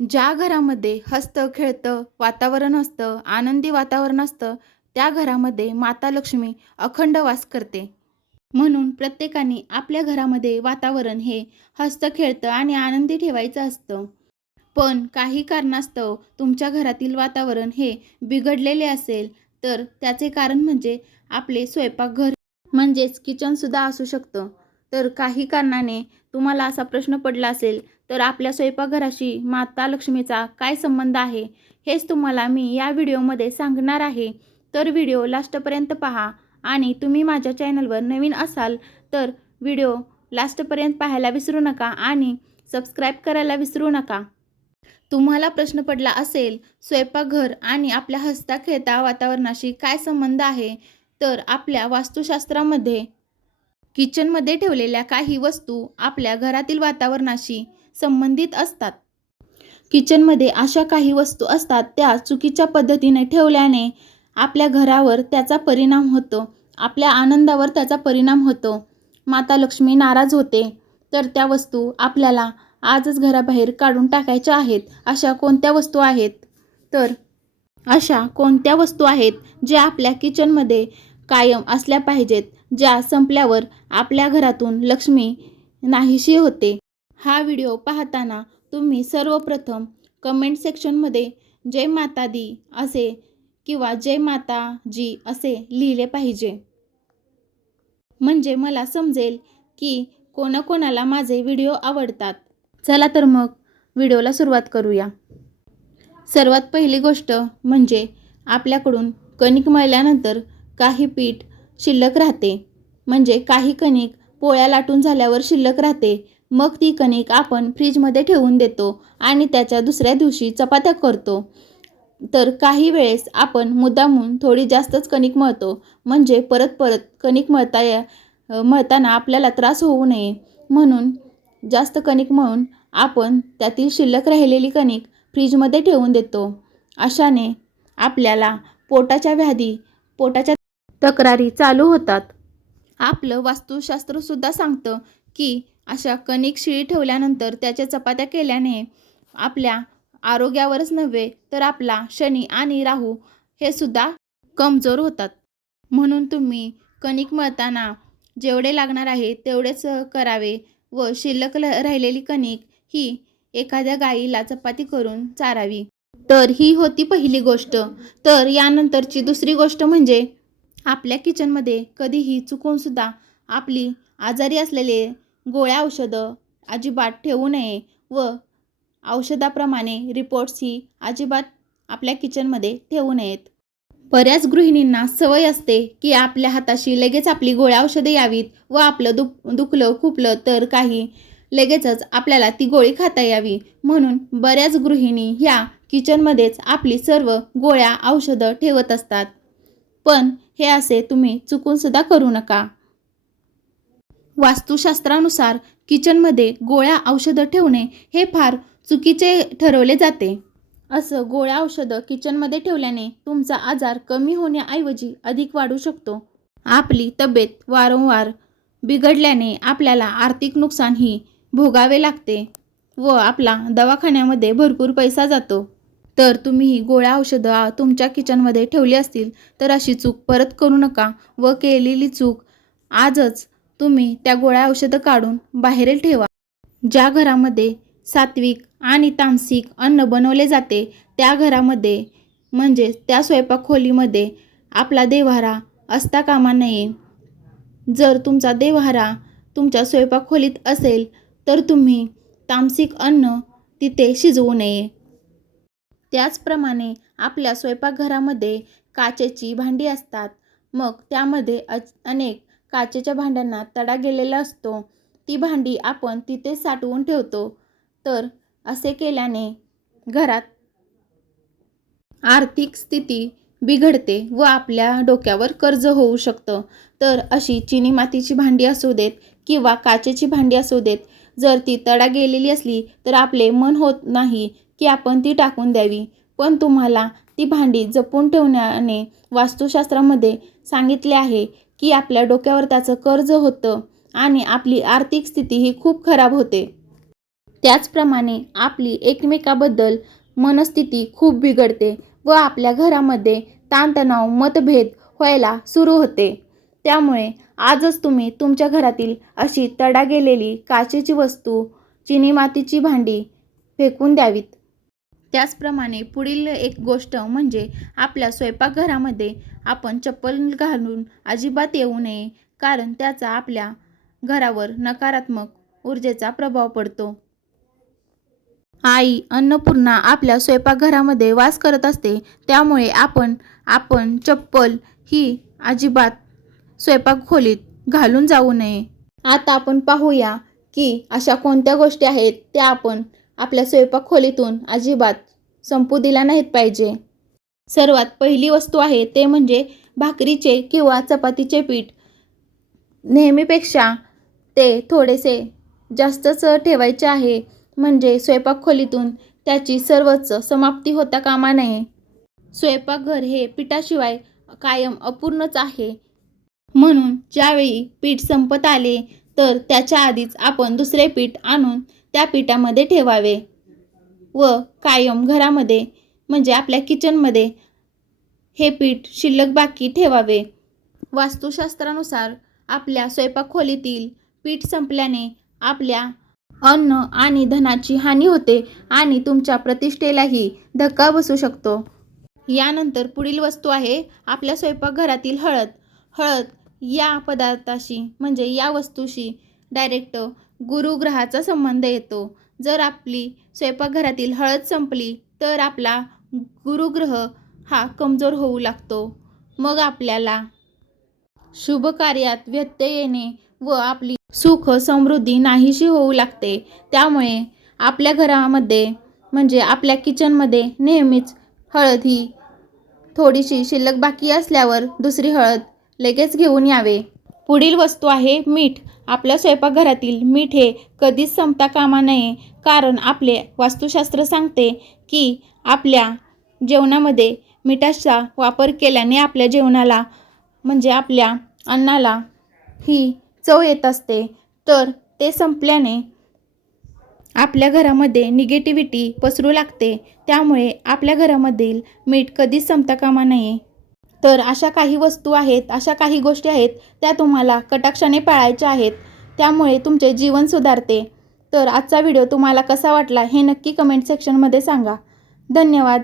ज्या घरामध्ये हसतं खेळतं वातावरण असतं आनंदी वातावरण असतं त्या घरामध्ये माता लक्ष्मी अखंड वास करते. म्हणून प्रत्येकाने आपल्या घरामध्ये वातावरण हे हसतं खेळतं आणि आनंदी ठेवायचं असतं. पण काही कारणास्तव तुमच्या घरातील वातावरण हे बिघडलेले असेल तर त्याचे कारण म्हणजे आपले स्वयंपाकघर म्हणजेच किचनसुद्धा असू शकतं. तर काही कारणाने तुम्हाला असा प्रश्न पडला असेल तर आपल्या स्वयंपाकघराशी माता लक्ष्मीचा काय संबंध आहे हेच तुम्हाला मी या व्हिडिओमध्ये सांगणार आहे. तर व्हिडिओ लास्टपर्यंत पहा आणि तुम्ही माझ्या चॅनलवर नवीन असाल तर व्हिडिओ लास्टपर्यंत पाहायला विसरू नका आणि सबस्क्राईब करायला विसरू नका. तुम्हाला प्रश्न पडला असेल स्वयंपाकघर आणि आपल्या हसता खेळता वातावरणाशी काय संबंध आहे तर आपल्या वास्तुशास्त्रामध्ये किचनमध्ये ठेवलेल्या काही वस्तू आपल्या घरातील वातावरणाशी संबंधित असतात. किचनमध्ये अशा काही वस्तू असतात त्या चुकीच्या पद्धतीने ठेवल्याने आपल्या घरावर त्याचा परिणाम होतो. आपल्या आनंदावर त्याचा परिणाम होतो. माता लक्ष्मी नाराज होते तर त्या वस्तू आपल्याला आजच घराबाहेर काढून टाकायच्या आहेत. अशा कोणत्या वस्तू आहेत? तर अशा कोणत्या वस्तू आहेत ज्या आपल्या किचनमध्ये कायम असल्या पाहिजेत ज्या संपल्यावर आपल्या घरातून लक्ष्मी नाहीशी होते? हा व्हिडिओ पाहताना तुम्ही सर्वप्रथम कमेंट सेक्शनमध्ये जय माता दी असे किंवा जय माता जी असे लिहिले पाहिजे. म्हणजे मला समजेल की कोणाकोणाला माझे व्हिडिओ आवडतात. चला तर मग व्हिडिओला सुरुवात करूया. सर्वात पहिली गोष्ट म्हणजे आपल्याकडून कणिक मळल्यानंतर काही पीठ शिल्लक राहते. म्हणजे काही कणिक पोळ्या लाटून झाल्यावर शिल्लक राहते. मग ती कणिक आपण फ्रीजमध्ये ठेवून देतो आणि त्याच्या दुसऱ्या दिवशी चपात्या करतो. तर काही वेळेस आपण मुद्दामून थोडी जास्तच कणिक मळतो. म्हणजे परत परत कणिक मळता या मळताना आपल्याला त्रास होऊ नये. म्हणून जास्त कणिक मळून आपण त्यातील शिल्लक राहिलेली कणिक फ्रीजमध्ये ठेवून देतो. अशाने आपल्याला पोटाच्या व्याधी पोटाच्या तक्रारी चालू होतात. आपलं वास्तुशास्त्रसुद्धा सांगतं की अशा कणिक शिळी ठेवल्यानंतर त्याच्या चपात्या केल्याने आपल्या आरोग्यावरच नव्हे तर आपला शनी आणि राहू हे सुद्धा कमजोर होतात. म्हणून तुम्ही कणिक मळताना जेवढे लागणार आहे तेवढेच करावे व शिल्लक राहिलेली कणिक ही एखाद्या गाईला चपाती करून चारावी. तर ही होती पहिली गोष्ट. तर यानंतरची दुसरी गोष्ट म्हणजे आपल्या किचनमध्ये कधीही चुकूनसुद्धा आपली आजारी असलेले गोळ्या औषधं अजिबात ठेवू नये व औषधाप्रमाणे रिपोर्ट्स ही अजिबात आपल्या किचनमध्ये ठेवू नयेत. बऱ्याच गृहिणींना सवय असते की आपल्या हाताशी लगेच आपली गोळ्या औषधं यावीत व आपलं दुख दुखलं खुपलं तर काही लगेचच आपल्याला ती गोळी खाता यावी. म्हणून बऱ्याच गृहिणी ह्या किचनमध्येच आपली सर्व गोळ्या औषधं ठेवत असतात. पण हे असे तुम्ही चुकूनसुद्धा करू नका. वास्तुशास्त्रानुसार किचनमध्ये गोळ्या औषधं ठेवणे हे फार चुकीचे ठरवले जाते. असं गोळ्या औषधं किचनमध्ये ठेवल्याने तुमचा आजार कमी होण्याऐवजी अधिक वाढू शकतो. आपली तब्येत वारंवार बिघडल्याने आपल्याला आर्थिक नुकसानही भोगावे लागते व आपला दवाखान्यामध्ये भरपूर पैसा जातो. तर तुम्ही ही गोळ्या औषधं तुमच्या किचनमध्ये ठेवली असतील तर अशी चूक परत करू नका व केलेली चूक आजच तुम्ही त्या गोळ्या औषधं काढून बाहेर ठेवा. ज्या घरामध्ये सात्विक आणि तामसिक अन्न बनवले जाते त्या घरामध्ये म्हणजे त्या स्वयंपाक खोलीमध्ये आपला देवहारा असता कामा नये. जर तुमचा देवहारा तुमच्या स्वयंपाक खोलीत असेल तर तुम्ही तामसिक अन्न तिथे शिजवू नये. त्याचप्रमाणे आपल्या स्वयंपाकघरामध्ये काचेची भांडी असतात. मग त्यामध्ये अनेक काचेच्या भांड्यांना तडा गेलेला असतो. ती भांडी आपण तिथेच साठवून ठेवतो. तर असे केल्याने घरात आर्थिक स्थिती बिघडते व आपल्या डोक्यावर कर्ज होऊ शकतं. तर अशी चिनी मातीची भांडी असू देत किंवा काचेची भांडी असू देत जर ती तडा गेलेली असली तर आपले मन होत नाही की आपण ती टाकून द्यावी. पण तुम्हाला ती भांडी जपून ठेवण्याने वास्तुशास्त्रामध्ये सांगितले आहे की आपल्या डोक्यावर त्याचं कर्ज होतं आणि आपली आर्थिक स्थिती ही खूप खराब होते. त्याचप्रमाणे आपली एकमेकाबद्दल मनस्थिती खूप बिघडते व आपल्या घरामध्ये ताणतणाव मतभेद व्हायला सुरू होते. त्यामुळे आजच तुम्ही तुमच्या घरातील अशी तडा गेलेली काचेची वस्तू चिनी मातीची भांडी फेकून द्यावीत. त्याचप्रमाणे पुढील एक गोष्ट म्हणजे आपल्या स्वयंपाकघरामध्ये आपण चप्पल घालून अजिबात येऊ नये कारण त्याचा आपल्या घरावर नकारात्मक ऊर्जेचा प्रभाव पडतो. आई अन्नपूर्णा आपल्या स्वयंपाकघरामध्ये वास करत असते त्यामुळे आपण आपण चप्पल ही अजिबात स्वयंपाक खोलीत घालून जाऊ नये. आता आपण पाहूया की अशा कोणत्या गोष्टी आहेत त्या आपण आपल्या स्वयंपाक खोलीतून अजिबात संपू दिला नाहीत पाहिजे. सर्वात पहिली वस्तू आहे ते म्हणजे भाकरीचे किंवा चपातीचे पीठ. नेहमीपेक्षा ते थोडेसे जास्तच ठेवायचे आहे म्हणजे स्वयंपाक खोलीतून त्याची सर्वच समाप्ती होता कामा नये. स्वयंपाकघर हे पिठाशिवाय कायम अपूर्णच आहे. म्हणून ज्यावेळी पीठ संपत आले तर त्याच्या आधीच आपण दुसरे पीठ आणून त्या पिठामध्ये ठेवावे व कायम घरामध्ये म्हणजे आपल्या किचनमध्ये हे पीठ शिल्लक बाकी ठेवावे. वास्तुशास्त्रानुसार आपल्या स्वयंपाक खोलीतील पीठ संपल्याने आपल्या अन्न आणि धनाची हानी होते आणि तुमच्या प्रतिष्ठेलाही धक्का बसू शकतो. यानंतर पुढील वस्तू आहे आपल्या स्वयंपाकघरातील हळद. हळद या पदार्थाशी म्हणजे या वस्तूशी डायरेक्ट गुरुग्रहाचा संबंध येतो. जर आपली स्वयंपाकघरातील हळद संपली तर आपला गुरुग्रह हा कमजोर होऊ लागतो. मग आपल्याला शुभ कार्यात व्यत्यय येणे व आपली सुख समृद्धी नाहीशी होऊ लागते. त्यामुळे आपल्या घरामध्ये म्हणजे आपल्या किचनमध्ये नेहमीच हळद ही थोडीशी शिल्लक बाकी असल्यावर दुसरी हळद लगेच घेऊन यावे. पुढील वस्तू आहे मीठ. आपल्या स्वयंपाकघरातील मीठ हे कधीच संपता कामा नये कारण आपले वास्तुशास्त्र सांगते की आपल्या जेवणामध्ये मिठाचा वापर केल्याने आपल्या जेवणाला म्हणजे आपल्या अन्नाला ही चव येत असते. तर ते संपल्याने आपल्या घरामध्ये निगेटिव्हिटी पसरू लागते. त्यामुळे आपल्या घरामधील मीठ कधीच संपता कामा नये. तर अशा काही वस्तू आहेत अशा काही गोष्टी आहेत त्या तुम्हाला कटाक्षाने पाळायच्या आहेत त्यामुळे तुमचे जीवन सुधारते. तर आजचा व्हिडिओ तुम्हाला कसा वाटला हे नक्की कमेंट सेक्शनमध्ये सांगा. धन्यवाद.